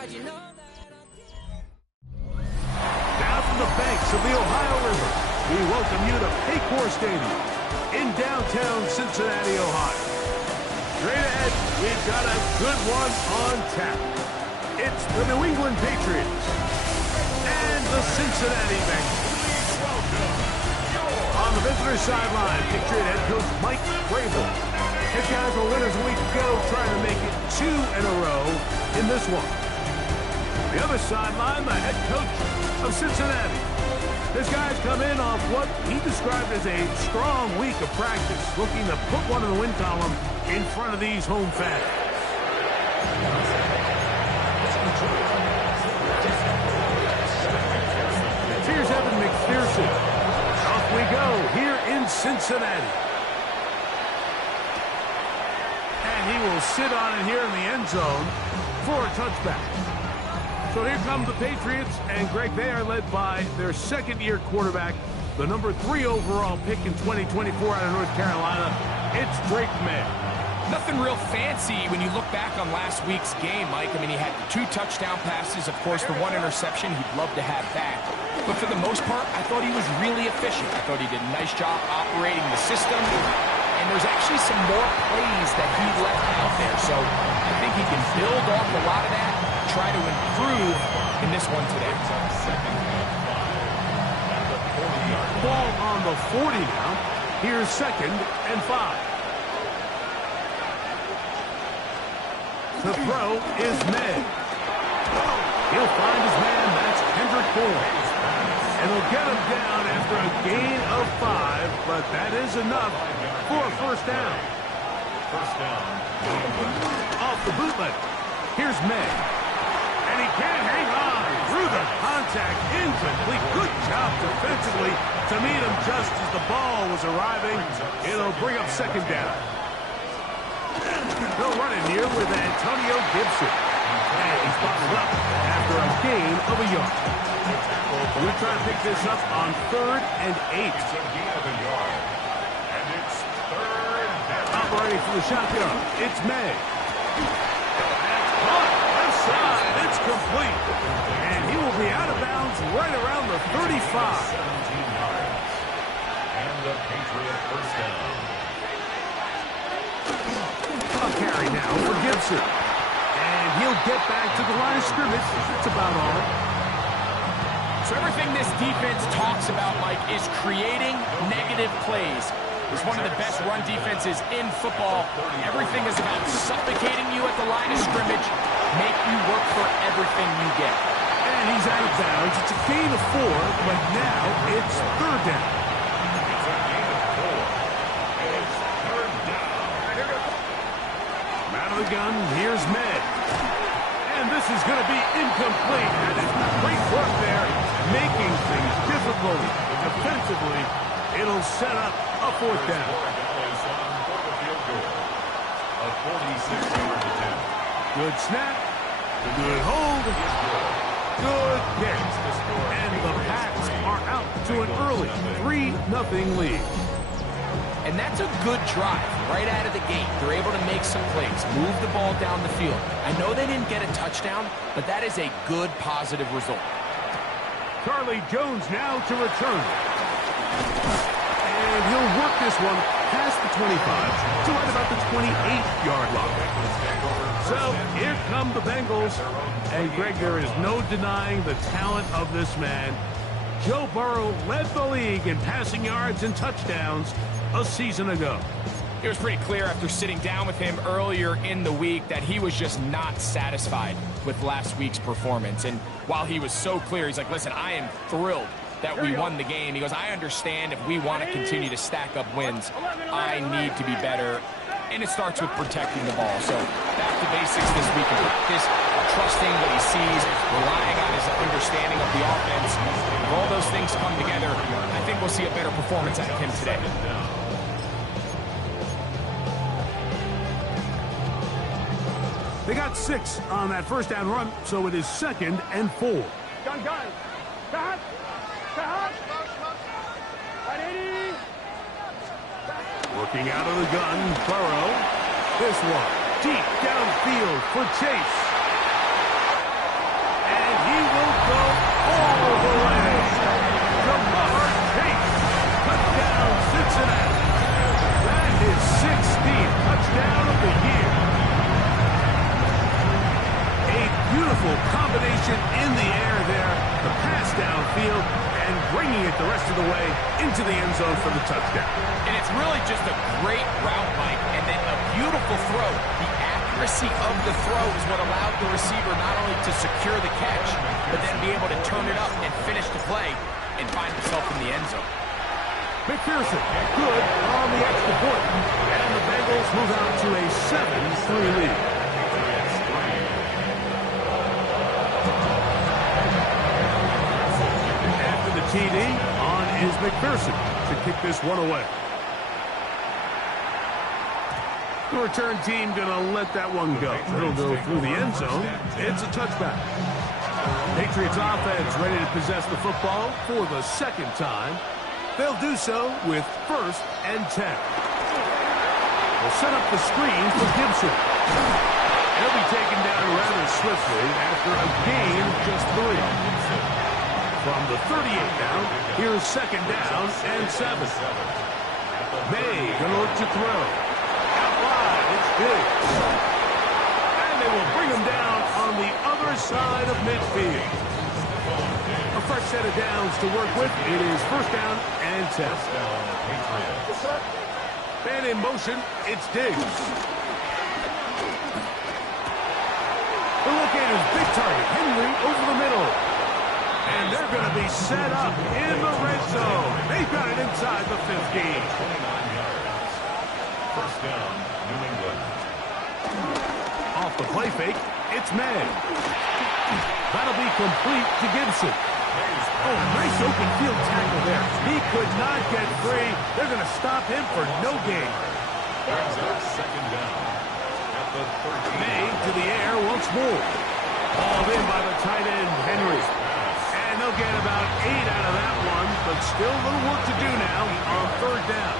Down from the banks of the Ohio River, we welcome you to Paycor Stadium in downtown Cincinnati, Ohio. Straight ahead, we've got a good one on tap. It's the New England Patriots and the Cincinnati Bengals. On the visitor sideline, Patriot head coach Mike Vrabel. His guys were winners a week ago, trying to make it 2 in a row in this one. The other sideline, the head coach of Cincinnati. His guys come in off what he described as a strong week of practice, looking to put one in the win column in front of these home fans. Here's Evan McPherson. Off we go here in Cincinnati. And he will sit on it here in the end zone for a touchback. So here come the Patriots, and Greg, they are led by their second-year quarterback, the number 3 overall pick in 2024 out of North Carolina. It's Drake May. Nothing real fancy when you look back on last week's game, Mike. I mean, he had 2 touchdown passes, of course, the 1 interception he'd love to have back. But for the most part, I thought he was really efficient. I thought he did a nice job operating the system. And there's actually some more plays that he left out there. So I think he can build off a lot of that, try to improve in this one today. Ball on the 40 now. Here's 2nd and 5. The throw is May. He'll find his man. That's Kendrick Bourne. And he'll get him down after a gain of 5, but that is enough for a first down. Off the bootleg. Here's May. And he can't hang on through the contact. Incomplete. Good job defensively to meet him just as the ball was arriving. It'll bring up 2nd down. They'll run in here with Antonio Gibson. And he's bottled up after a gain of a yard. We're trying to pick this up on 3rd and 8. Operating from the shotgun, it's May. That's caught. Left side, it's complete. And he will be out of bounds right around the 35. And the Patriot first down. A carry now for Gibson. And he'll get back to the line of scrimmage. That's about all. So everything this defense talks about, Mike, is creating negative plays. It's one of the best run defenses in football. Everything is about suffocating you at the line of scrimmage, make you work for everything you get. And he's out of bounds. It's a gain of 4, but now it's 3rd down. It's a gain of 4. It's 3rd down. Out of the gun, here's May. And this is going to be incomplete. That is great work there, making things difficult defensively. It'll set up a 4th down. A 46-yard attempt. Good snap. Good hold. Good kick. And the Pats are out to an early 3-0 lead. And that's a good drive right out of the gate. They're able to make some plays, move the ball down the field. I know they didn't get a touchdown, but that is a good, positive result. Charlie Jones now to return. And he'll work this one past the 25 to right about the 28-yard line. So here come the Bengals. And, Greg, there is no denying the talent of this man. Joe Burrow led the league in passing yards and touchdowns a season ago. It was pretty clear after sitting down with him earlier in the week that he was just not satisfied with last week's performance. And while he was so clear, he's like, listen, I am thrilled that we won the game. He goes, I understand if we want to continue to stack up wins, I need to be better. And it starts with protecting the ball. So back to basics this week in practice, trusting what he sees, relying on his understanding of the offense. If all those things come together, I think we'll see a better performance out of him today. They got 6 on that first down run, so it is 2nd and 4. Gun. Cut. Working out of the gun, Burrow. This one deep downfield for Chase. and he will go all the way. Jamar Chase, touchdown Cincinnati. That is 16th touchdown of the year. A beautiful combination in the air there, the pass downfield, and bringing it the rest of the way into the end zone for the touchdown. And it's really just a great route, Mike, and then a beautiful throw. The accuracy of the throw is what allowed the receiver not only to secure the catch, but then be able to turn it up and finish the play and find himself in the end zone. McPherson, good on the extra point. And the Bengals move out to a 7-3 lead. After the TD, on is McPherson to kick this one away. The return team going to let that one go. It'll go through the end zone. It's a touchback. Patriots offense ready to possess the football for the second time. They'll do so with 1st and 10. They'll set up the screen for Gibson. He'll be taken down rather swiftly after a gain of just 3. From the 38 now, here's 2nd down and 7. May going to look to throw. Out wide, it's big. And they will bring him down on the other side of midfield. A fresh set of downs to work with. It is 1st down and 10. Man in motion, it's Diggs. The look at his big target, Henry, over the middle. And they're going to be set up in the red zone. They've got it inside the 15. 1st down, New England. Off the play fake, it's May. That'll be complete to Gibson. Oh, nice open field tackle there. He could not get free. They're going to stop him for no gain. Brings up 2nd down at the 13. May to the air once more. Hauled in by the tight end, Henry. And they'll get about 8 out of that one, but still a little work to do now on 3rd down.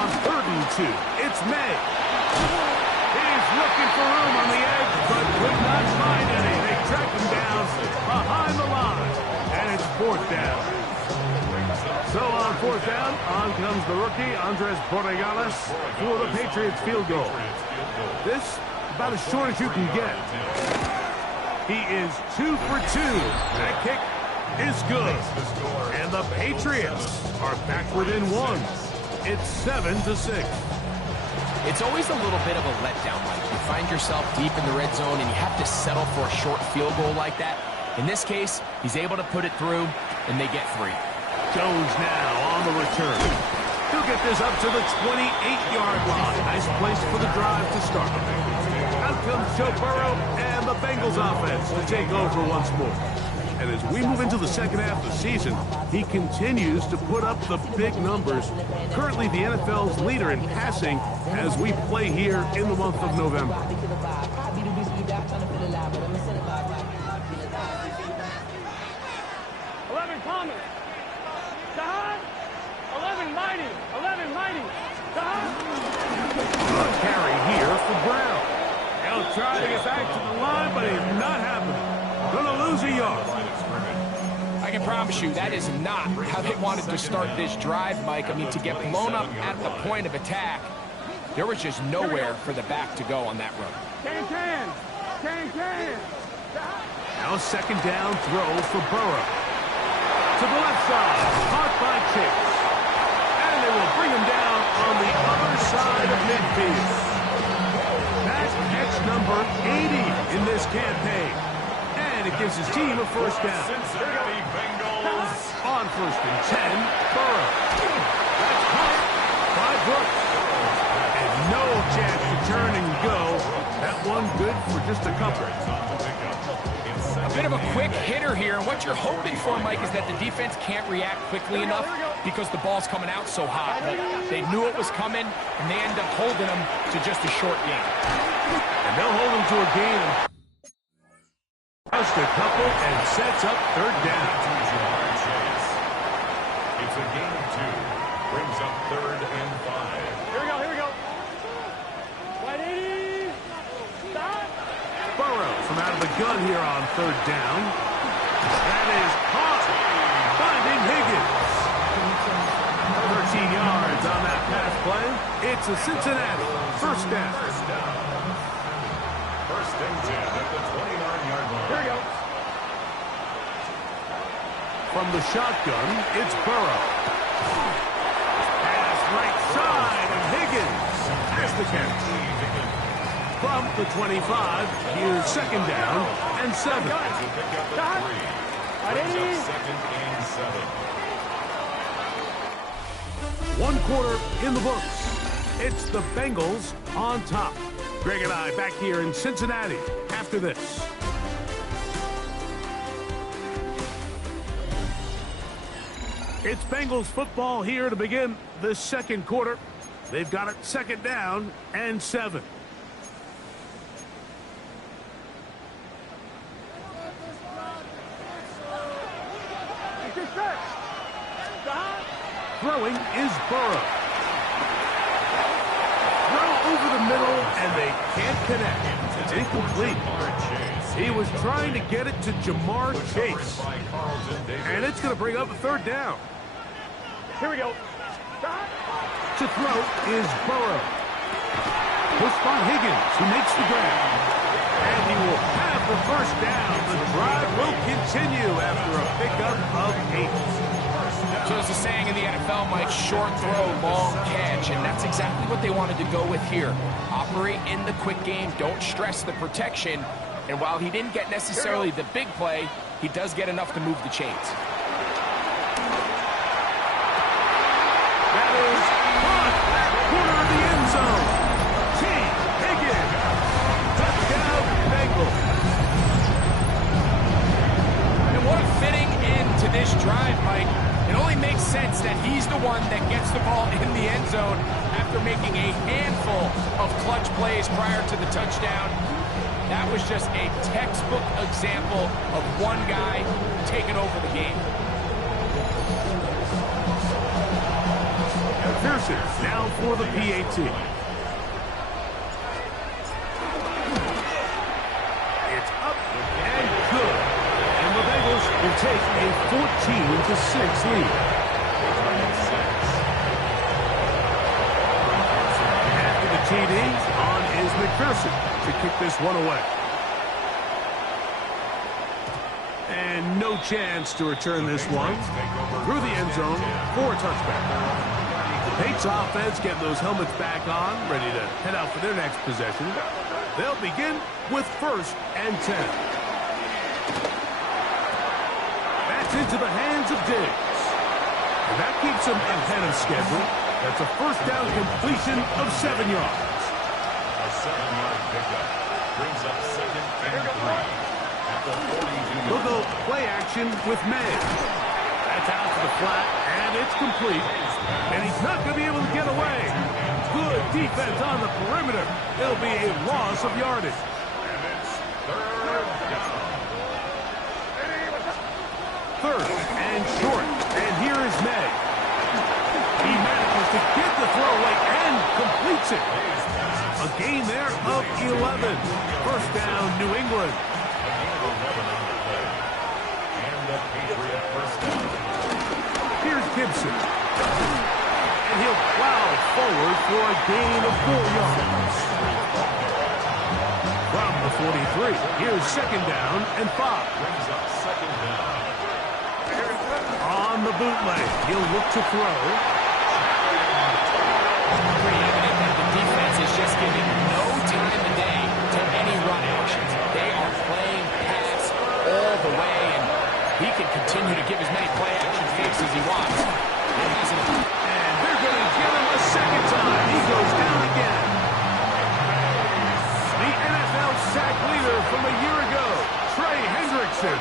On 3rd and 2, it's May. He's looking for room on the edge, but could not find any. They track him down behind the line, and it's 4th down. So on 4th down, on comes the rookie, Andres Borregales, for the Patriots field goal. This, about as short as you can get. He is 2 for 2. That kick is good. And the Patriots are back within 1. It's 7-6. It's always a little bit of a letdown, Mike. You find yourself deep in the red zone, and you have to settle for a short field goal like that. In this case, he's able to put it through, and they get 3. Jones now on the return. He'll get this up to the 28-yard line. Nice place for the drive to start. Out comes Joe Burrow and the Bengals offense to take over once more. And as we move into the second half of the season, he continues to put up the big numbers. Currently the NFL's leader in passing as we play here in the month of November. 11 Thomas. Dahan. 11 Mighty. 11 Mighty. Dahan. Good carry here for Brown. He'll try to get back to the line, but it's not happening. Gonna lose a yard. I can promise you that is not how they wanted to start this drive, Mike. I mean, to get blown up at the point of attack, there was just nowhere for the back to go on that run. Can. Now 2nd down throw for Burrow. To the left side, caught by Chase. And they will bring him down on the other side of midfield. That's catch number 80 in this campaign. And it gives his team a 1st down. Cincinnati Bengals. On 1st and 10, Burrow. That's caught by Brooks. And no chance to turn and go. That one good for just a couple. A bit of a quick hitter here, and what you're hoping for, Mike, is that the defense can't react quickly enough because the ball's coming out so hot. They knew it was coming, and they end up holding them to just a short gain. And they'll hold them to a gain of just a couple and sets up 3rd down. It's a gain of 2. Brings up 3rd and 5. Here we go. Right 80. out of the gun here on third down. That is caught. Finding Higgins. 13 yards on that pass play. It's a Cincinnati first down. First and 10 at the 29-yard line. Here we go. From the shotgun, it's Burrow. Pass right side, and Higgins has the catch. From the 25, here's second down and 7. Stop. Ready. Second and 7. 1 quarter in the books. It's the Bengals on top. Greg and I back here in Cincinnati after this. It's Bengals football here to begin the second quarter. They've got it second down and 7. Throwing is Burrow. Throw over the middle, and they can't connect. It's incomplete. He was trying to get it to Jamar Chase. And it's going to bring up a third down. Here we go. To throw is Burrow. Pushed by Higgins, who makes the grab. And he will have the first down. The drive will continue after a pickup of 8. So there's a saying in the NFL, Mike, short throw, long catch, and that's exactly what they wanted to go with here. Operate in the quick game, don't stress the protection, and while he didn't get necessarily the big play, he does get enough to move the chains. That is caught at corner of the end zone. T. Higgins, touchdown Bengals. And what a fitting end to this drive, Mike. It only makes sense that he's the one that gets the ball in the end zone after making a handful of clutch plays prior to the touchdown. That was just a textbook example of one guy taking over the game. Pearson now for the PAT. It's up and good. And the Bengals will take a 14-6 lead. After the TD, on is McPherson to kick this one away. And no chance to return this one through the end zone for a touchback. The Patriots offense getting those helmets back on, ready to head out for their next possession. They'll begin with first and 10. That's into the hands of Diggs. And that keeps him ahead of schedule. That's a first down completion of 7 yards. A 7-yard pickup brings up second and 3 at the 42. We'll go play action with May. That's out to the flat, and it's complete. And he's not going to be able to get away. Good defense on the perimeter. It'll be a loss of yardage. And it's third down. Third and short. And here is May. He manages to get the throw away and completes it. A gain there of 11. First down, New England. And the Patriot first down. Here's Gibson. And he'll plow forward for a gain of 4 yards. From the 43, here's second down and 5. Brings up second down. On the bootleg, he'll look to throw. Pretty evident that the defense is just giving no time of day to any run actions. They are playing pass all the way, and he can continue to give as many play action fakes as he wants. And they're going to get him a second time. He goes down again. The NFL sack leader from a year ago, Trey Hendrickson.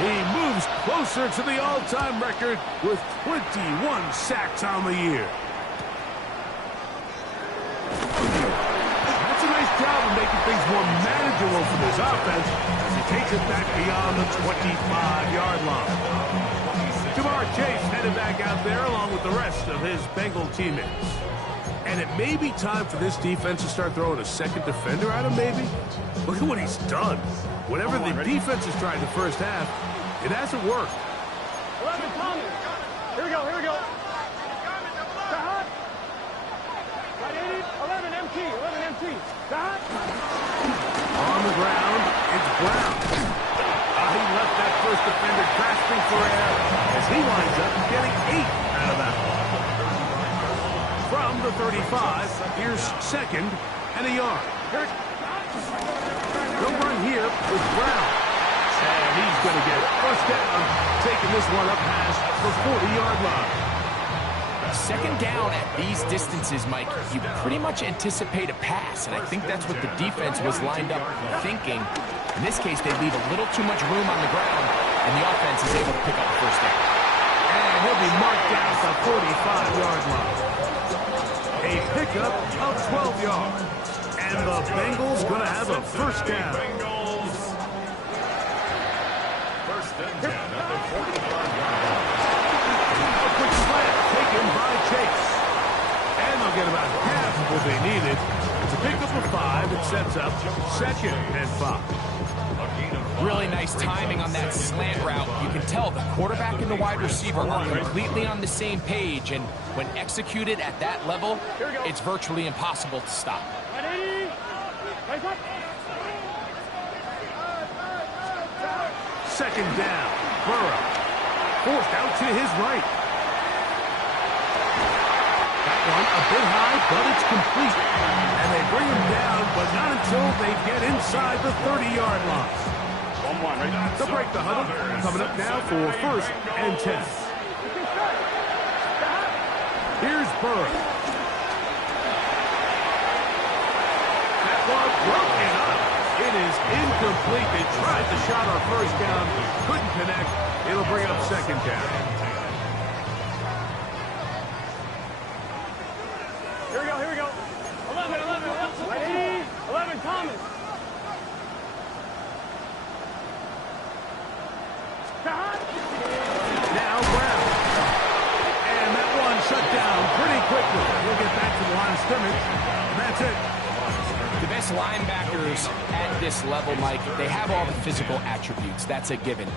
He moves closer to the all-time record with 21 sacks on the year. That's a nice job of making things more manageable for this offense as he takes it back beyond the 25-yard line. Jamar Chase headed back out there along with the rest of his Bengal teammates. And it may be time for this defense to start throwing a second defender at him, maybe. Look at what he's done. Whatever the defense has tried in the first half, it hasn't worked. 11, Tommy. Here we go, here we go. Stop. Right, 80, 11, MT, 11, MT. Stop. On the ground, it's Brown. He left that first defender grasping for air as he winds up getting 8 out of that one. From the 35, here's second and a yard. No run here with Brown. And he's going to get first down, taking this one up past the 40-yard line. Second down at these distances, Mike, you pretty much anticipate a pass, and I think that's what the defense was lined up thinking. In this case, they leave a little too much room on the ground, and the offense is able to pick up a first down. And he'll be marked down at the 45-yard line. A pickup of 12 yards. And the Bengals going to have a first down. First and 10 at the 45-yard line. A quick slant taken by Chase. And they'll get about half of what they needed. It's a pickup of 5. It sets up second and 5. Really nice timing on that slant route. You can tell the quarterback and the wide receiver are completely on the same page, and when executed at that level, it's virtually impossible to stop. Second down. Burrow forced out to his right. That one a bit high, but it's complete. And they bring him down, but not until they get inside the 30-yard line. They'll break the huddle. Coming up now for first and 10. Here's Burrow. That one broken up. It is incomplete. They tried the shot on first down. Couldn't connect. It'll bring up second down. Here we go, here we go. 11, 11, 11. 11, Thomas. Now Brown. And that one shut down pretty quickly. We'll get back to the line of scrimmage. And that's it. The best linebackers at this level, Mike, they have all the physical attributes. That's a given.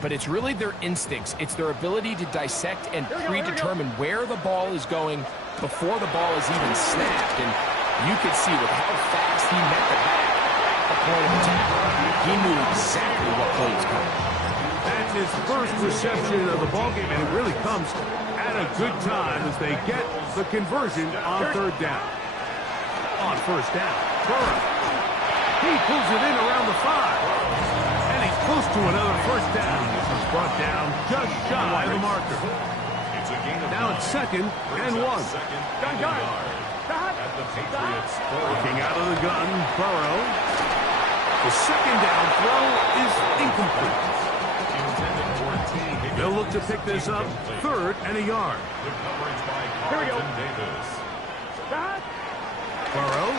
But it's really their instincts. It's their ability to dissect and predetermine where the ball is going before the ball is even snapped. And you could see with how fast he met the back at the point of attack. He knew exactly what play was coming. That's his first reception of the ballgame, and it really comes at a good time as they get the conversion on third down. On first down, Burrow. He pulls it in around the 5. And he's close to another first down. He's brought down just shy of the marker. Now it's second and 1. Gun. At the Patriots' Looking out of the gun, Burrow. The second down throw is incomplete. They'll look to pick this up, third and a yard. Here we go. Burrow.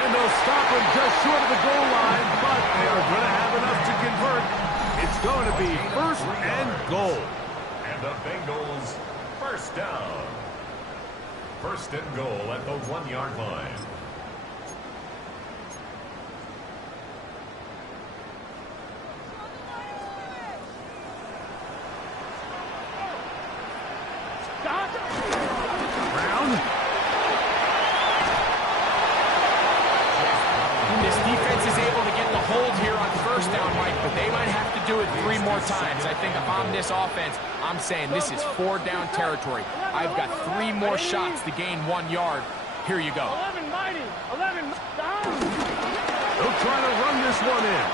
And they'll stop him just short of the goal line, but they are going to have enough to convert. It's going to be first and goal. And the Bengals first down. First and goal at the 1-yard line. Brown. This defense is able to get the hold here on first down, Mike, but they might have to do it 3 more times. I think if I'm this offense, I'm saying this is 4-down territory. I've got 3 more shots to gain 1 yard. Here you go. 11, mighty. 11, down. They'll try to run this one in.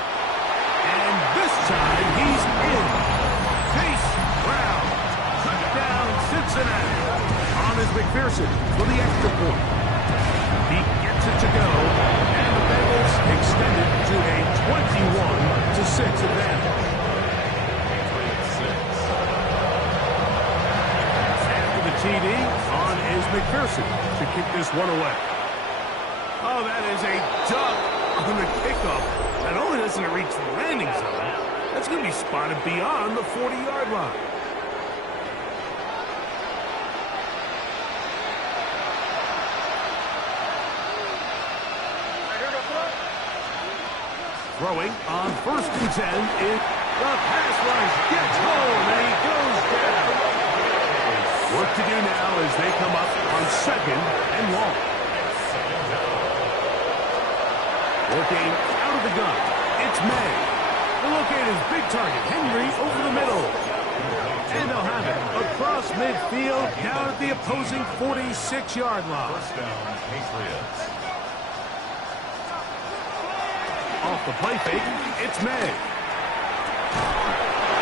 And this time, he's in. Chase Brown. Touchdown, Cincinnati. On is McPherson for the extra point. He gets it to go. And the Bengals extend it to a 21-6 advantage. After the TD, on is McPherson to kick this one away. Oh, that is a duck on the kickoff. Not only doesn't it reach the landing zone, that's going to be spotted beyond the 40-yard line. throwing on 1st and 10. The pass rush gets home, and he goes down. Work to do now as they come up on 2nd and long. Working out of the gun, it's May. They'll locate his big target, Henry, over the middle. And they'll have it across midfield, down at the opposing 46-yard line. First down, Patriots. Off the play fake, it's May.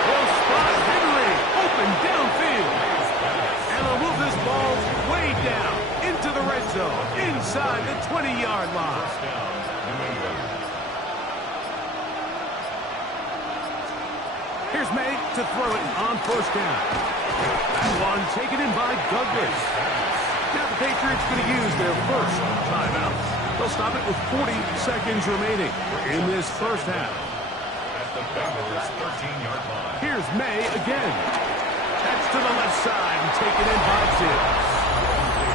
They'll spot Henry, open downfield. And they'll move this ball way down into the red zone, inside the 20-yard line. First down, New England. Here's May to throw it on 1st down. That one taken in by Douglas. Now the Patriots going to use their first timeout. They'll stop it with 40 seconds remaining in this first half. At the Bengals 13-yard line. Here's May again. That's to the left side and taken in by Tibbs.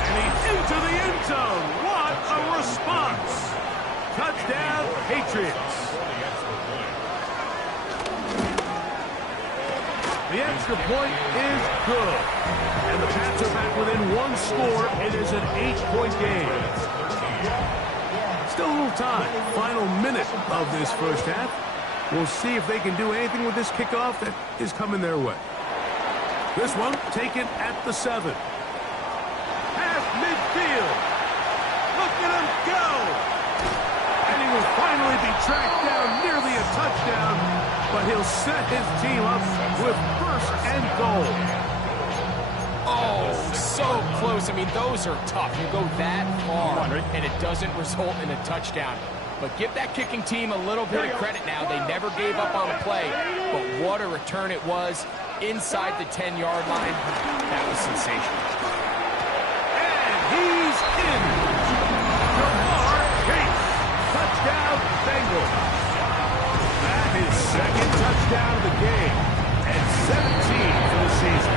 And he's into the end zone. What a response. Touchdown, Patriots. The extra point is good. And the Pats are back within 1 score. It is an 8-point game. Still a little time. Final minute of this first half. We'll see if they can do anything with this kickoff that is coming their way. This one taken at the 7. Half midfield. Look at him go. And he will finally be tracked down, nearly a touchdown. But he'll set his team up with 1st and goal. Oh, so close. I mean, those are tough. You go that far, and it doesn't result in a touchdown. But give that kicking team a little bit of credit now. They never gave up on the play, but what a return it was inside the 10-yard line. That was sensational. And he's in. Jamar Chase. Touchdown, Bengals. That is 2nd touchdown of the game, and 17 for the season.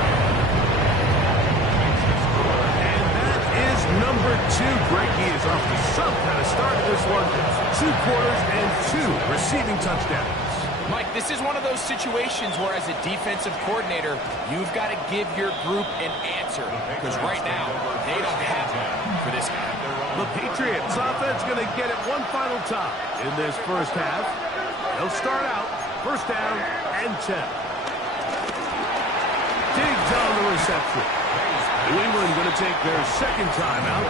And that is number 2. Greinke is off to some kind of start to this one. 2 quarters and 2 receiving touchdowns. Mike, this is one of those situations where as a defensive coordinator, you've got to give your group an answer. Because right now, they don't have one for this guy. The Patriots offense going to get it one final time in this first half. They'll start out 1st down and 10. Diggs on the reception. New England going to take their 2nd timeout.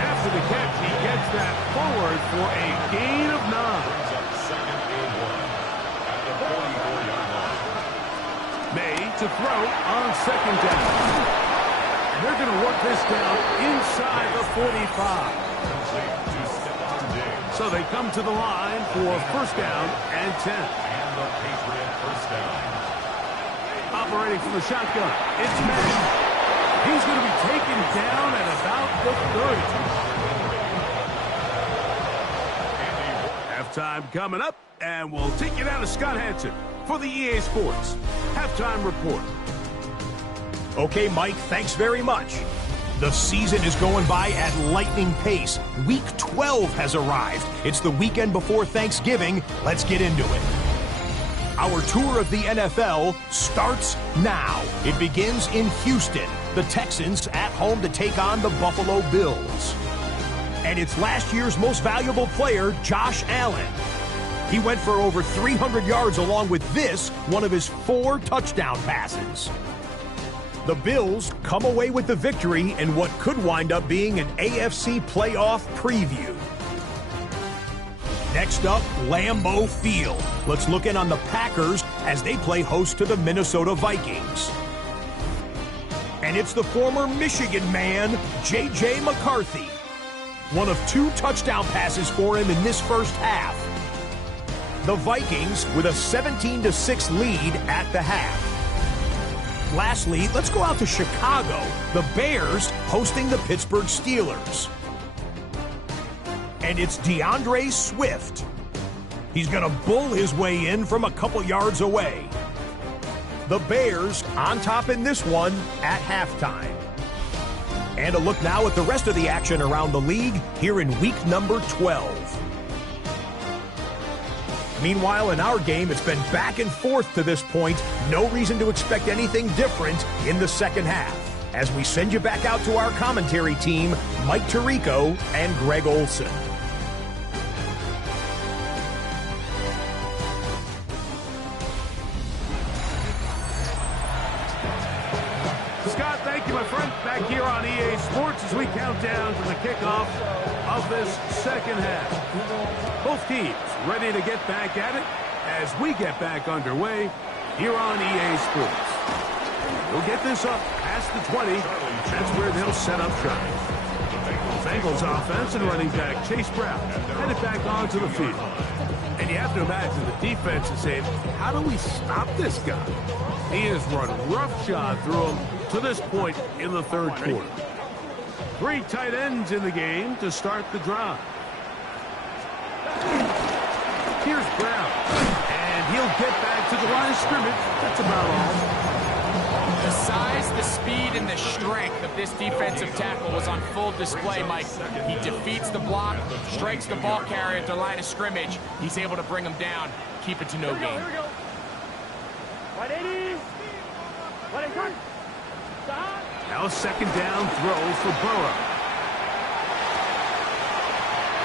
After the catch, he gets that forward for a gain of 9. May to throw on 2nd down. And they're going to work this down inside the 45. So they come to the line for 1st down and 10. And the Patriot first down. Operating from the shotgun, it's Madden. He's going to be taken down at about the 30. Halftime coming up, and we'll take you down to Scott Hansen for the EA Sports Halftime Report. Okay, Mike, thanks very much. The season is going by at lightning pace. Week 12 has arrived. It's the weekend before Thanksgiving. Let's get into it. Our tour of the NFL starts now. It begins in Houston. The Texans at home to take on the Buffalo Bills. And it's last year's most valuable player, Josh Allen. He went for over 300 yards along with this, one of his 4 touchdown passes. The Bills come away with the victory in what could wind up being an AFC playoff preview. Next up, Lambeau Field. Let's look in on the Packers as they play host to the Minnesota Vikings. And it's the former Michigan man, J.J. McCarthy. One of 2 touchdown passes for him in this first half. The Vikings with a 17-6 lead at the half. Lastly, let's go out to Chicago. The Bears hosting the Pittsburgh Steelers. And it's DeAndre Swift. He's going to bull his way in from a couple yards away. The Bears on top in this one at halftime. And a look now at the rest of the action around the league here in week number 12. Meanwhile, in our game, it's been back and forth to this point. No reason to expect anything different in the second half. As we send you back out to our commentary team, Mike Tirico and Greg Olson. Scott, thank you, my friend. Back here on EA Sports as we count down to the kickoff of this second half. Both teams ready to get back at it as we get back underway here on EA Sports. We'll get this up past the 20. That's where they'll set up shop. Bengals offense and running back Chase Brown headed back onto the field. And you have to imagine the defense is saying, how do we stop this guy? He has run roughshod through him to this point in the third quarter. 3 tight ends in the game to start the drive. Here's Brown. And he'll get back to the line of scrimmage. That's about all. The size, the speed, and the strength of this defensive tackle was on full display, Mike. He defeats the block, strikes the ball carrier at the line of scrimmage. He's able to bring him down, keep it to no gain. Here we go. 180. 180. Now second down throw for Burrow.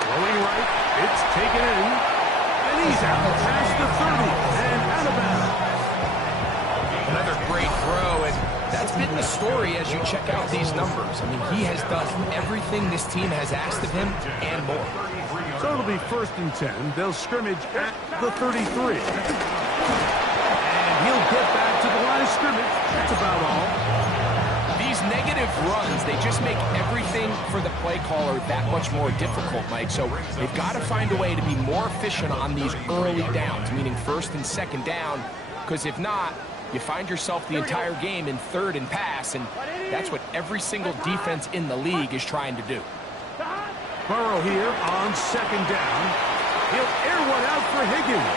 Throwing right, it's taken in, and he's out past the 30 and out of bounds. Another great throw, and that's been the story as you check out these numbers. I mean, he has done everything this team has asked of him and more. So it'll be 1st and 10. They'll scrimmage at the 33. And he'll get back to the line of scrimmage. That's about all. These negative runs, they just make everything for the play caller that much more difficult, Mike. So they've got to find a way to be more efficient on these early downs, meaning 1st and 2nd down, because if not, you find yourself the entire game in 3rd and pass, and that's what every single defense in the league is trying to do. Burrow here on 2nd down. He'll air one out for Higgins.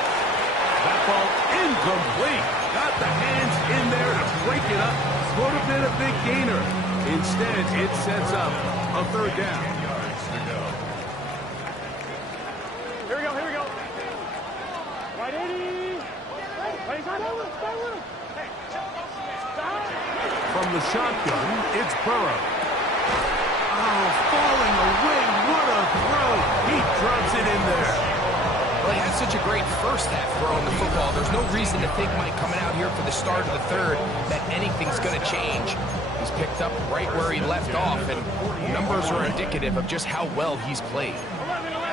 That ball incomplete. Got the hands in there to break it up. Would have been a big gainer. Instead, it sets up a 3rd down. Here we go, here we go. 180. From the shotgun, it's Burrow. Oh, falling away. What a throw. He drops it in there. Well, he had such a great first half throwing the football. There's no reason to think, Mike, coming out here for the start of the 3rd, that anything's going to change. He's picked up right where he left off, and numbers are indicative of just how well he's played.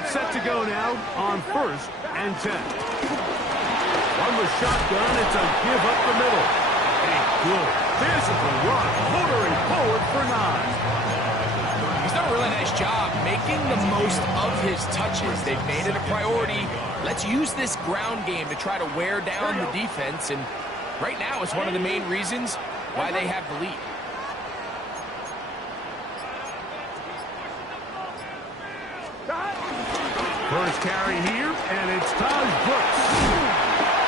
Set to go now on 1st and 10. From the shotgun, it's a give up the middle. A good physical run, motoring forward for 9. He's done a really nice job making the most of his touches. They've made it a priority. Let's use this ground game to try to wear down the defense, and right now it's one of the main reasons why they have the lead. First carry here, and it's Taj Brooks.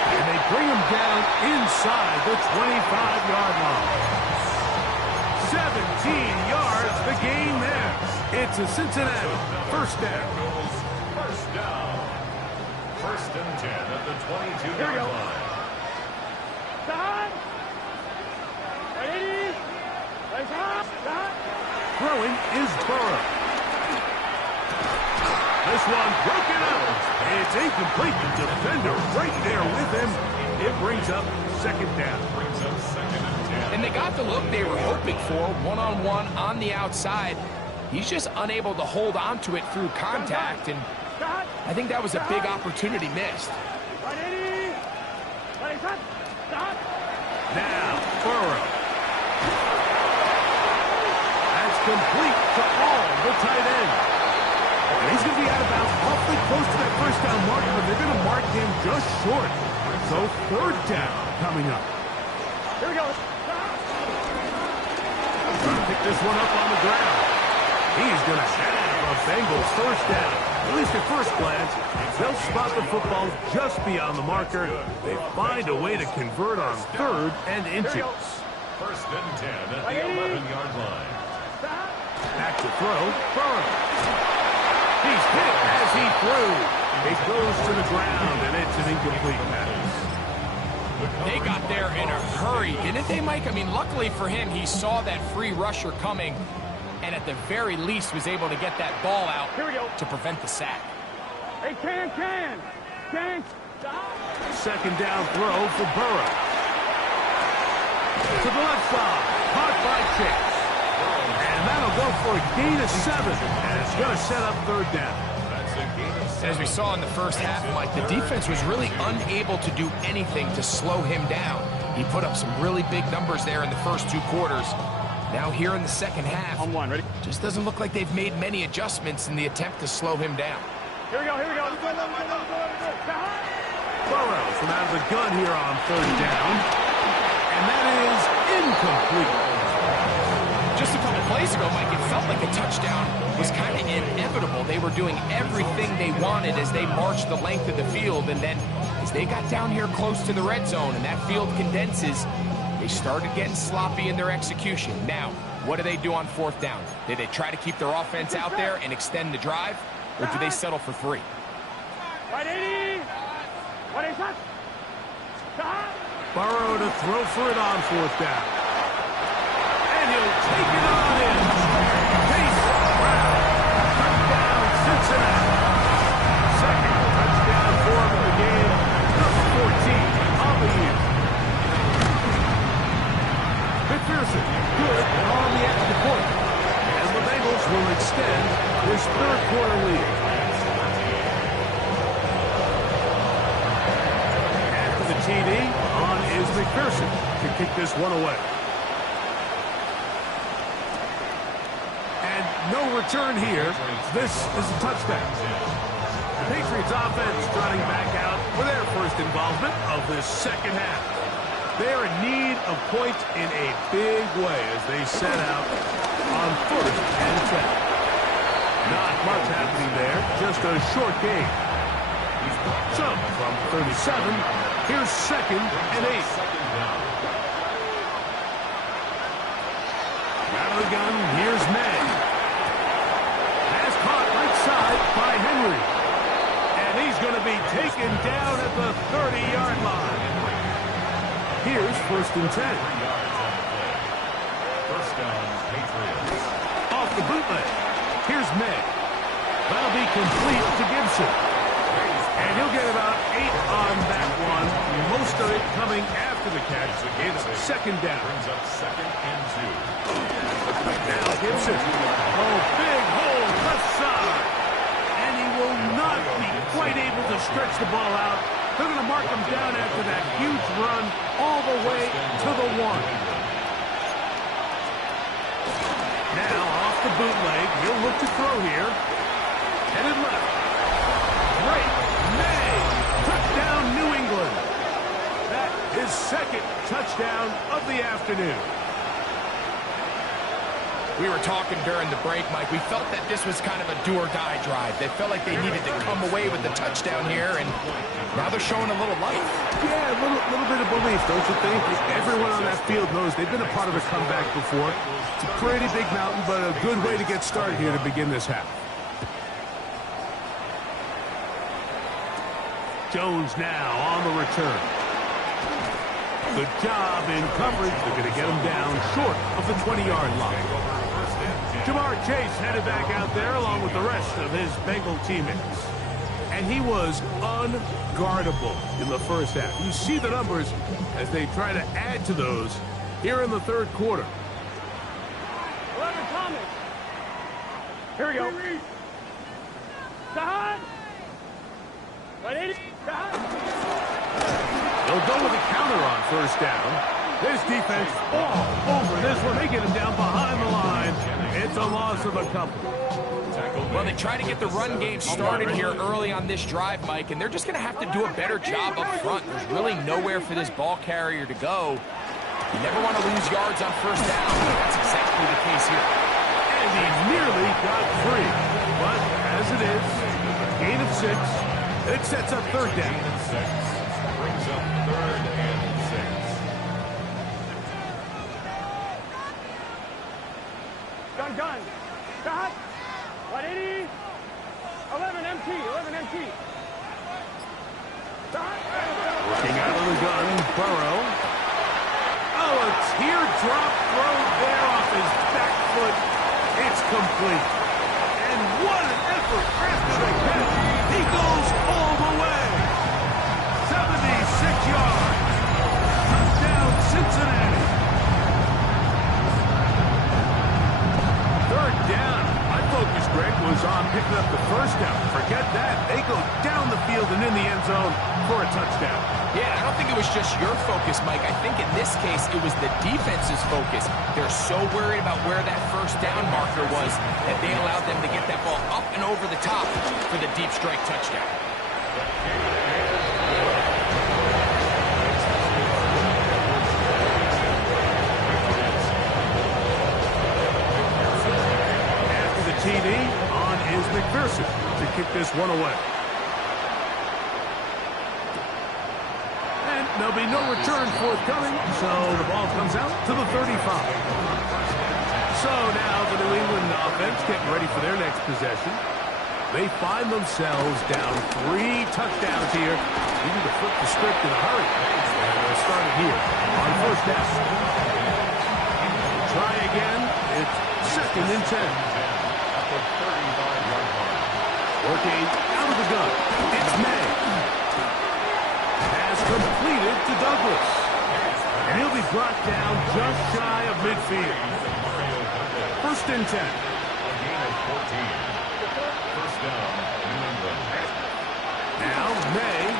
And they bring him down inside the 25-yard line. 17 yards, the gain there. It's a Cincinnati 1st down. 1st and 10 at the 22-yard line. Throwing is Burrow. This one broken out. It's incomplete. The defender right there with him. It brings up 2nd down. And they got the look they were hoping for, one-on-one on the outside. He's just unable to hold on to it through contact, and I think that was a big opportunity missed. Now, Burrow. That's complete to all the tight ends. And he's going to be out of bounds awfully close to that 1st down mark, but they're going to mark him just short. So 3rd down coming up. Here we go. Trying to pick this one up on the ground. He's going to have a Bengals 1st down. At least at first glance, they'll spot the football just beyond the marker. They find a way to convert on 3rd and inches. 1st and 10 at the 11-yard line. Back to throw, Burrow. He's hit as he threw. It goes to the ground, and it's an incomplete pass. They got there in a hurry, didn't they, Mike? I mean, luckily for him, he saw that free rusher coming, and at the very least was able to get that ball out to prevent the sack. Hey, Can. Second down throw for Burrow. To the left side, caught by Chase. And that'll go for a gain of 7, and it's going to set up third down. As we saw in the first half, Mike, the defense was really unable to do anything to slow him down. He put up some really big numbers there in the first 2 quarters. Now here in the second half, On one, ready? just doesn't look like they've made many adjustments in the attempt to slow him down. Here we go. Burrow from out of the gun here on third down. And that is incomplete. Just a couple plays ago, Mike, it felt like a touchdown was kind of inevitable. They were doing everything they wanted as they marched the length of the field, and then as they got down here close to the red zone and that field condenses, they started getting sloppy in their execution. Now, what do they do on fourth down? Do they try to keep their offense out there and extend the drive, or do they settle for 3? Right 80. What is that? Burrow to throw for it on fourth down. And he'll take it on in. Pace, Brown, touchdown, Cincinnati. Second touchdown for him in the game, number 14 on the year. McPherson, good on the extra point. And the Bengals will extend this third quarter lead. After the TD, on is McPherson to kick this one away. And no return here. This is a touchdown. The Patriots offense trotting back out for their first involvement of this second half. They're in need of points in a big way as they set out on first and 10. Not much happening there, just a short game. So, from 37, here's second and 8. Out of the gun, here's May. Pass caught right side by Henry. And he's going to be taken down at the 30-yard line. Here's first and 10. First down, Patriots. Off the bootleg. Here's May. That'll be complete to Gibson. And he'll get about 8 on that one. Most of it coming after the catch. It's second down. Brings up second and 2. Now Gibson. Oh, big hole left side. And he will not be quite able to stretch the ball out. They're going to mark him down after that huge run all the way to the 1. Now off the bootleg. He'll look to throw here. Headed left. Great. May. Touchdown, New England. That is second touchdown of the afternoon. We were talking during the break, Mike. We felt that this was kind of a do-or-die drive. They felt like they needed to come away with the touchdown here, and now they're showing a little life. Yeah, a little bit of belief, don't you think? Everyone on that field knows they've been a part of a comeback before. It's a pretty big mountain, but a good way to get started here to begin this half. Jones now on the return. Good job in coverage. They're going to get him down short of the 20-yard line. Jamar Chase headed back out there along with the rest of his Bengal teammates. And he was unguardable in the first half. You see the numbers as they try to add to those here in the third quarter. 11 Thomas. Here we go. Sahad. Right 80. Sahad. They'll go with a counter on first down. This defense all over this one. They get him down behind the line. It's a loss of a couple. Well, they try to get the run game started here early on this drive, Mike, and they're just going to have to do a better job up front. There's really nowhere for this ball carrier to go. You never want to lose yards on first down. That's exactly the case here. And he nearly got free. But as it is, gain of 6. It sets up third down. Brings up third and 6. Gun. Sahad. 180. 11 MT. Working out of the gun, Burrow. Oh, a teardrop throw there off his back foot. It's complete. And what an effort after the catch. He goes all the way. 76 yards. Touchdown, Cincinnati. Third down. My focus, Greg, was on picking up the first down. Forget that. They go down the field and in the end zone for a touchdown. Yeah, I don't think it was just your focus, Mike. I think in this case, it was the defense's focus. They're so worried about where that first down marker was that they allowed them to get that ball up and over the top for the deep strike touchdown. After the TD, on is McPherson to kick this one away. There'll be no return forthcoming, so the ball comes out to the 35. So now the New England offense getting ready for their next possession. They find themselves down 3 touchdowns here. You need to flip the script in a hurry. And they'll start it here on first down. Try again. It's 2nd and 10. Working out of the gun. It's May. Has completed to Douglas. And he'll be brought down just shy of midfield. 1st and 10. A gain of 14. First down, New England. Now May.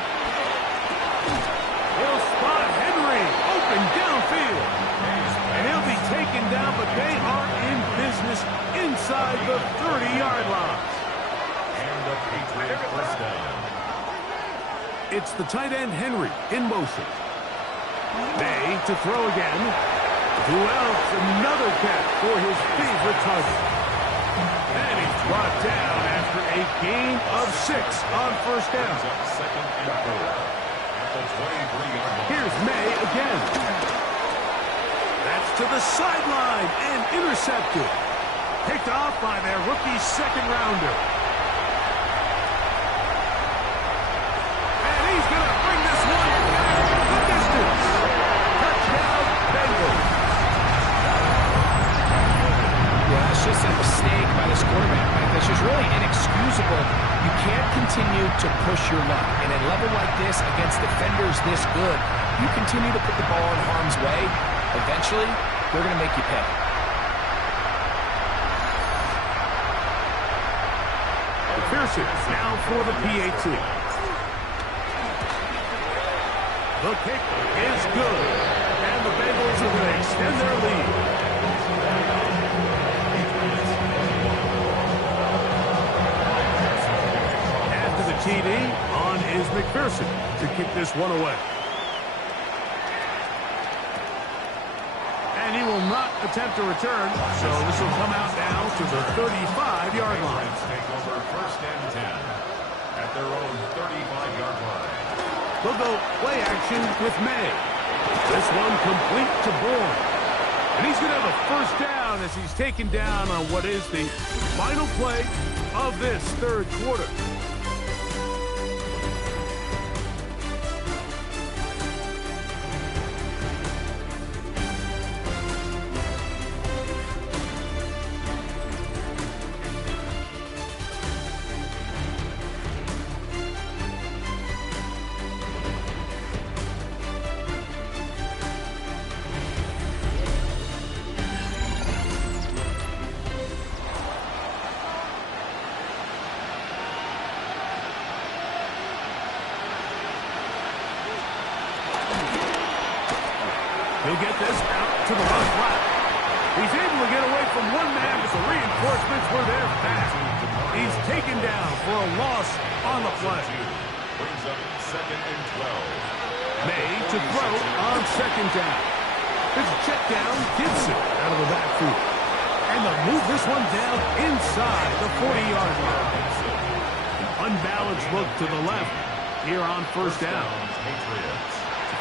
He'll spot Henry open downfield. And he'll be taken down, but they are in business inside the 30-yard line. And the Patriot first down. It's the tight end Henry in motion. May to throw again. Who else? Another catch for his favorite target. And he's brought down after a gain of 6 on first down. Second and 4. At the 23-yard line. Here's May again. That's to the sideline and intercepted. Picked off by their rookie second rounder. And he's going to bring this one back the distance. Touchdown, Bengals. Yeah, it's just a mistake by this quarterback, Mike. That's just really inexcusable. You can't continue to push your luck. And at a level like this, against defenders this good, you continue to put the ball in harm's way, eventually, they're going to make you pay. McPherson now for the PAT. The kick is good. And the Bengals are going to extend their lead. TD on is McPherson to kick this one away. And he will not attempt a return, so this will come out now to the 35-yard line. Take over 1st and 10 at their own 35-yard line. They'll go play action with May. This one complete to Bourne. And he's going to have a first down as he's taken down on what is the final play of this third quarter. He'll get this out to the left flat. He's able to get away from one man, but the reinforcements were there fast. He's taken down for a loss on the play. Brings up 2nd and 12. May to throw on 2nd down. It's a check down, Gibson out of the backfield. And they'll move this one down inside the 40-yard line. Unbalanced look to the left here on first down.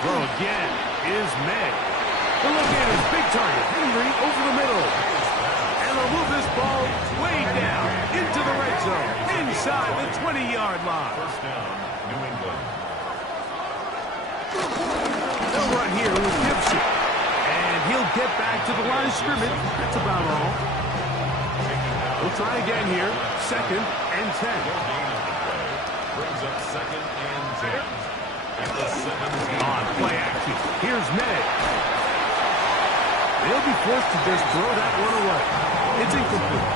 Throw again is May. The look in is big target. Henry over the middle. And they'll move this ball way down into the red zone inside the 20-yard line. First down, New England. They'll run here with Gibson. And he'll get back to the line of scrimmage. That's about all. We'll try again here. 2nd and 10. Brings up 2nd and 10. At the 17. On play action. Here's Ned. They'll be forced to just throw that one away. It's incomplete.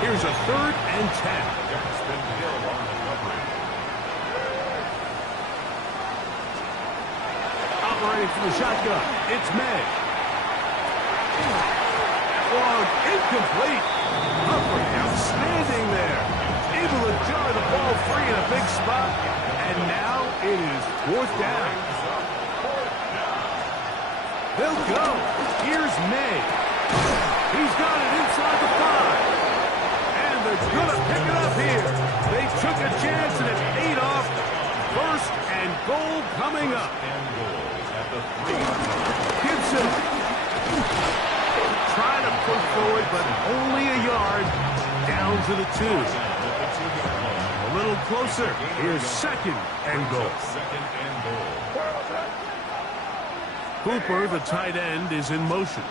Here's a 3rd and 10. Spin Hill on the coverage. Operating from the shotgun. It's May. Oh, incomplete. Humphrey outstanding there. Able to jar the ball free in a big spot. And now it is 4th down. They'll go. Here's May. He's got it inside the 5. And they're going to pick it up here. They took a chance and it paid off. 1st and goal coming up. And goal at the 3. Gibson. Trying to push forward, but only a yard. Down to the 2. A little closer. Here's 2nd and goal. 2nd and goal. Cooper, the tight end, is in motion.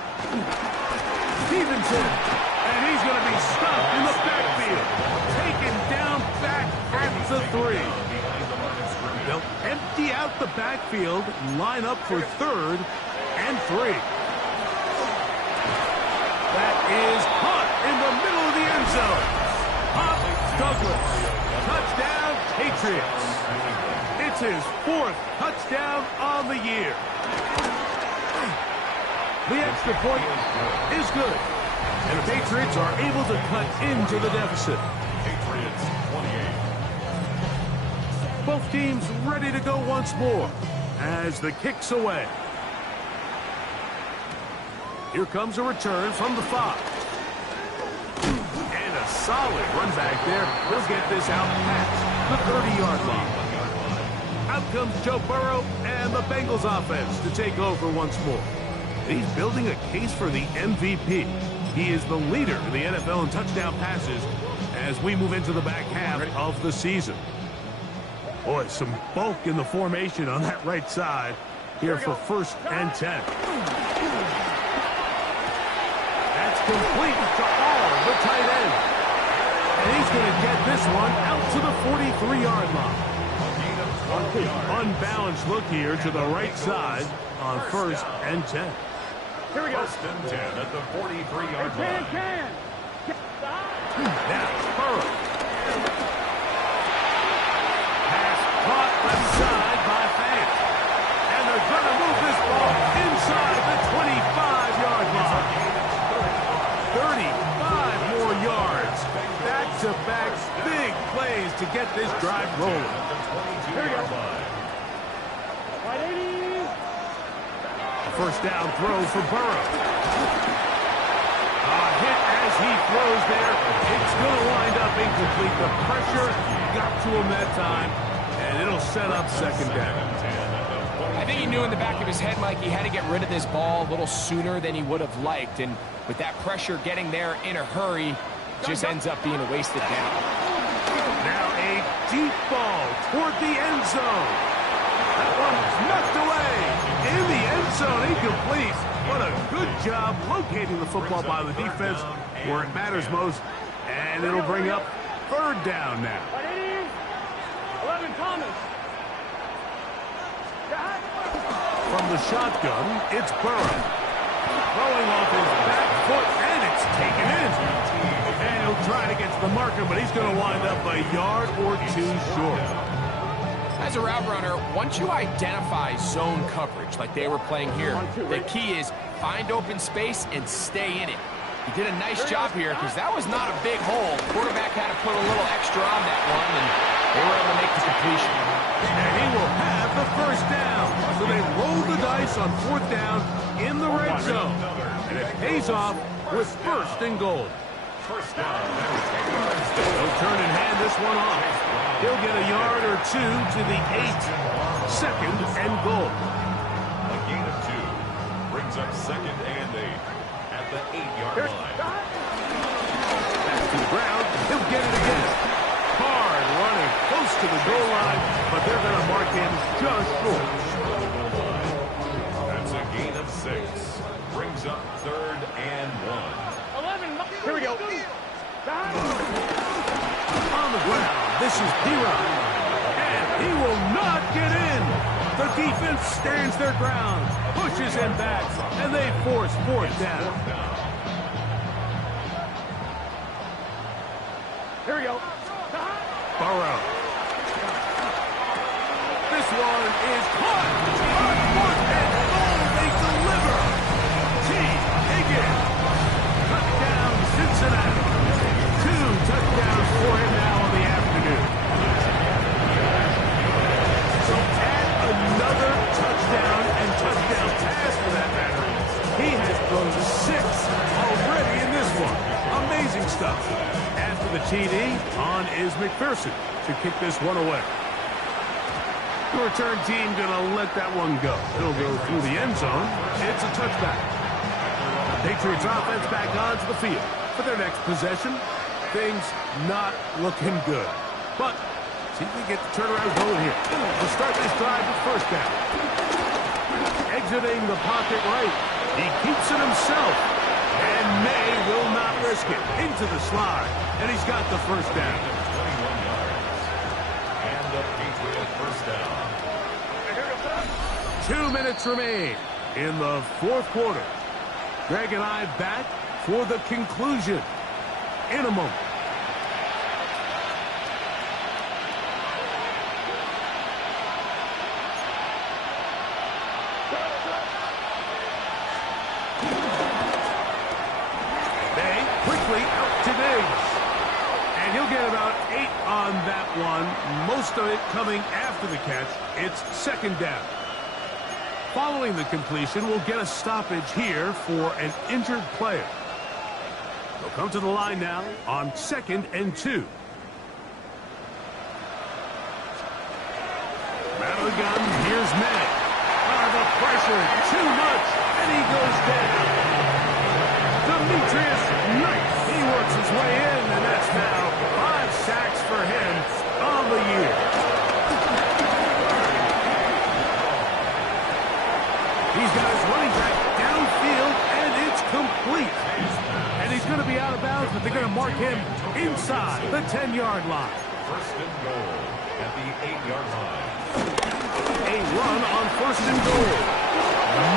Stevenson, and he's going to be stopped in the backfield. Taken down back at the 3. They'll empty out the backfield, line up for 3rd and 3. That is caught in the middle of the end zone. Pop Douglas. Touchdown, Patriots. It's his 4th touchdown on the year. The extra point is good. And the Patriots are able to cut into the deficit. Patriots 28. Both teams ready to go once more as the kick's away. Here comes a return from the 5. And a solid run back there. He'll get this out past the 30-yard line. Out comes Joe Burrow and the Bengals offense to take over once more. He's building a case for the MVP. He is the leader in the NFL in touchdown passes as we move into the back half of the season. Boy, some bulk in the formation on that right side here for 1st and 10. That's complete to all the tight end. And he's going to get this one out to the 43-yard line. Unbalanced look here to the right side on 1st and 10. Here we go. 1st and 10 at the 43-yard line. Now, Burrow. Pass caught left side by Fant. And they're going to move this ball inside the 25-yard line. 35 more yards. Back-to-back big plays to get this drive rolling. Here we go. Right 80. First down throw for Burrow. A hit as he throws there. It's going to wind up incomplete. The pressure got to him that time, and it'll set up 2nd down. I think he knew in the back of his head, Mike, he had to get rid of this ball a little sooner than he would have liked. And with that pressure getting there in a hurry, just ends up being a wasted down. Now a deep ball toward the end zone. That one's knocked away. In the end zone, incomplete. What a good job locating the football by the defense where it matters most. And it'll bring up 3rd down now. Right 80. 11 Thomas. From the shotgun, it's Burrow. Throwing off his back foot, and it's taken in. And he'll try to get to the marker, but he's going to wind up a yard or 2 short. As a route runner, once you identify zone coverage like they were playing here, the key is find open space and stay in it. He did a nice job here because that was not a big hole. Quarterback had to put a little extra on that one, and they were able to make the completion. And he will have the 1st down. So they roll the dice on 4th down in the red zone. And it pays off with 1st and goal. First down. He'll turn and hand this one off. He'll get a yard or 2 to the 8. 2nd and goal. A gain of 2. Brings up 2nd and 8 at the 8-yard line. Back to the ground. He'll get it again. Hard running close to the goal line, but they're going to mark him just short. On the ground, this is P-Rod. And he will not get in. The defense stands their ground, pushes him back, and they force fourth down. Here we go. Burrow. This one is caught. On fourth and goal, they deliver. T. Higgins. Touchdown, Cincinnati. 2 touchdowns for him now on the afternoon. So add another touchdown and touchdown pass for that matter. He has thrown 6 already in this one. Amazing stuff. After the TD, on is McPherson to kick this one away. The return team going to let that one go. It'll go through the end zone. It's a touchback. Patriots offense back onto the field for their next possession. Things not looking good. But see if we get the turnaround going here. We'll start this drive with first down. Exiting the pocket right. He keeps it himself. And May will not risk it. Into the slide. And he's got the first down. 21 yards. And the Patriot first down. 2 minutes remain in the fourth quarter. Greg and I back for the conclusion in a moment. They quickly out to Diggs. And he'll get about 8 on that one. Most of it coming after the catch. It's second down. Following the completion, we'll get a stoppage here for an injured player. They'll come to the line now on 2nd and 2. Out of the gun, here's May. The pressure, too much, and he goes down. Demetrius Knight, he works his way in, and that's now 5 sacks for him on the year. He's got his running back downfield, and it's complete. And he's going to be out of bounds, but they're going to mark him inside the 10-yard line. First and goal at the 8-yard line. A run on first and goal.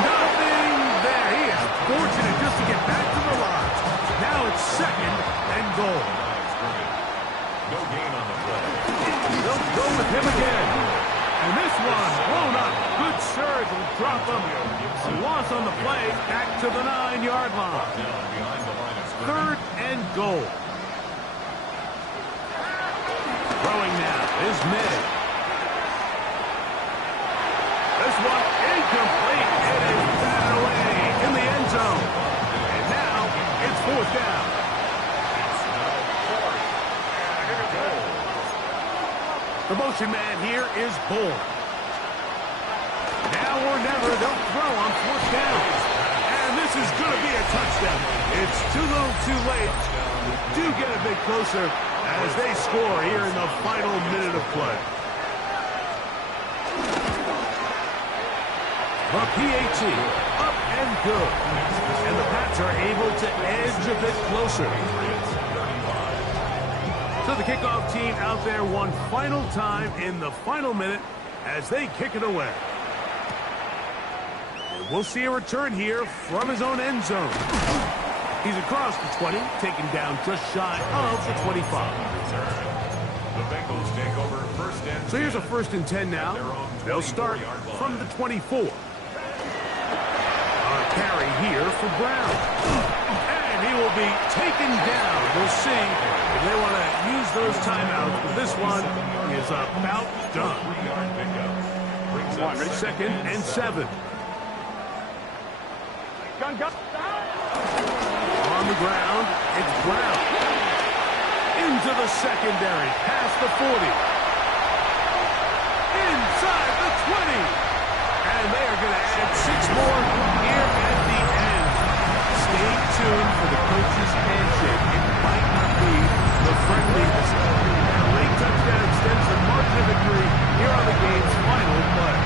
Nothing there. He is fortunate just to get back to the line. Now it's second and goal. No gain on the play. They'll go with him again. And this one blown up. Good surge will drop him. A loss on the play. Back to the 9-yard line. Down behind the line of scrimmage. Third and goal. Throwing now is May. This one incomplete. It is batted away in the end zone. And now it's fourth down. The motion man here is Bull. Now or never, they'll throw on fourth down. And this is going to be a touchdown. It's too little too late. Do get a bit closer as they score here in the final minute of play. The PAT, up and good. And the Pats are able to edge a bit closer. So the kickoff team out there one final time in the final minute as they kick it away. And we'll see a return here from his own end zone. He's across the 20, taken down just shy of the 25. The Bengals take over first and 10. So here's a first and 10 now. They'll start from the 24. Carry here for Brown. And he will be taken down. We'll see if they want to use those timeouts. But this one is about done. 3-yard pickup. Brings up Second and 7. Gun. On the ground, it's Brown. Into the secondary, past the 40. Inside the 20. And they are going to add 6 more here at the end. Stay tuned for the coach's handshake. It might not be the friendliest. That late touchdown extends the margin of victory here on the game's final play.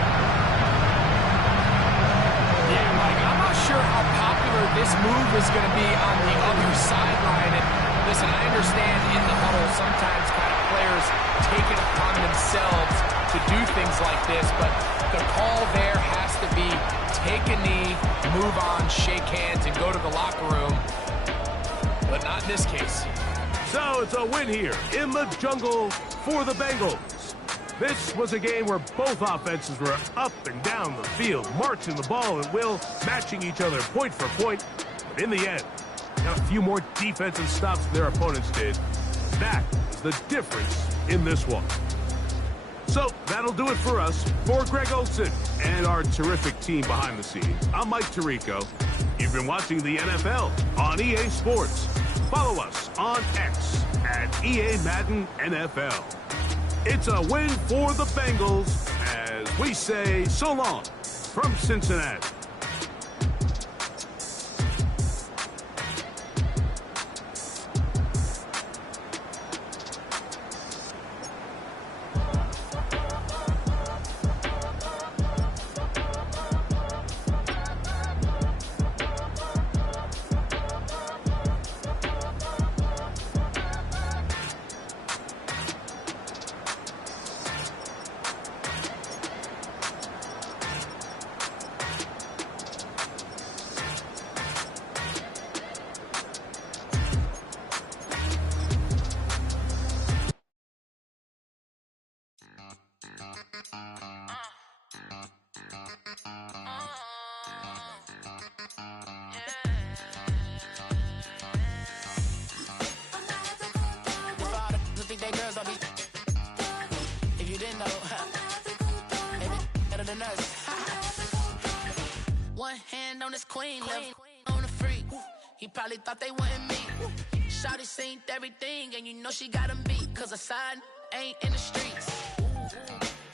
Yeah, Mike, I'm not sure how popular this move is going to be on the other sideline. And listen, I understand do things like this, but the call there has to be take a knee, move on, shake hands, and go to the locker room. But not in this case. So it's a win here in the jungle for the Bengals. This was a game where both offenses were up and down the field, marching the ball at will, matching each other point for point. But in the end, a few more defensive stops than their opponents did. That is the difference in this one. So that'll do it for us. For Greg Olson and our terrific team behind the scenes, I'm Mike Tirico. You've been watching the NFL on EA Sports. Follow us on X at EA Madden NFL. It's a win for the Bengals as we say so long from Cincinnati. One hand on his queen, left on the freak. He probably thought they wouldn't meet. Shawty seen everything, and you know she got him beat. Cause her side ain't in the streets.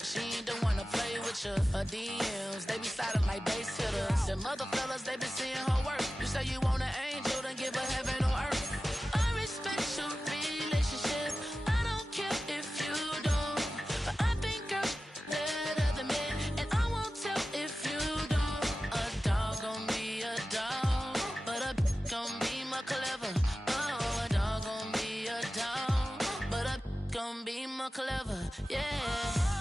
She ain't the one to play with you. Her DMs, they be sliding like base hitters. Them other fellas, they been seeing her work. You say you want an angel, then give her heaven on earth. I respect your relationship. I don't care if you don't. But I think girls better than men. And I won't tell if you don't. A dog gon' be a dog. But a gon' be more clever. Oh, a dog gon' be a dog. But a gon' be more clever. Yeah.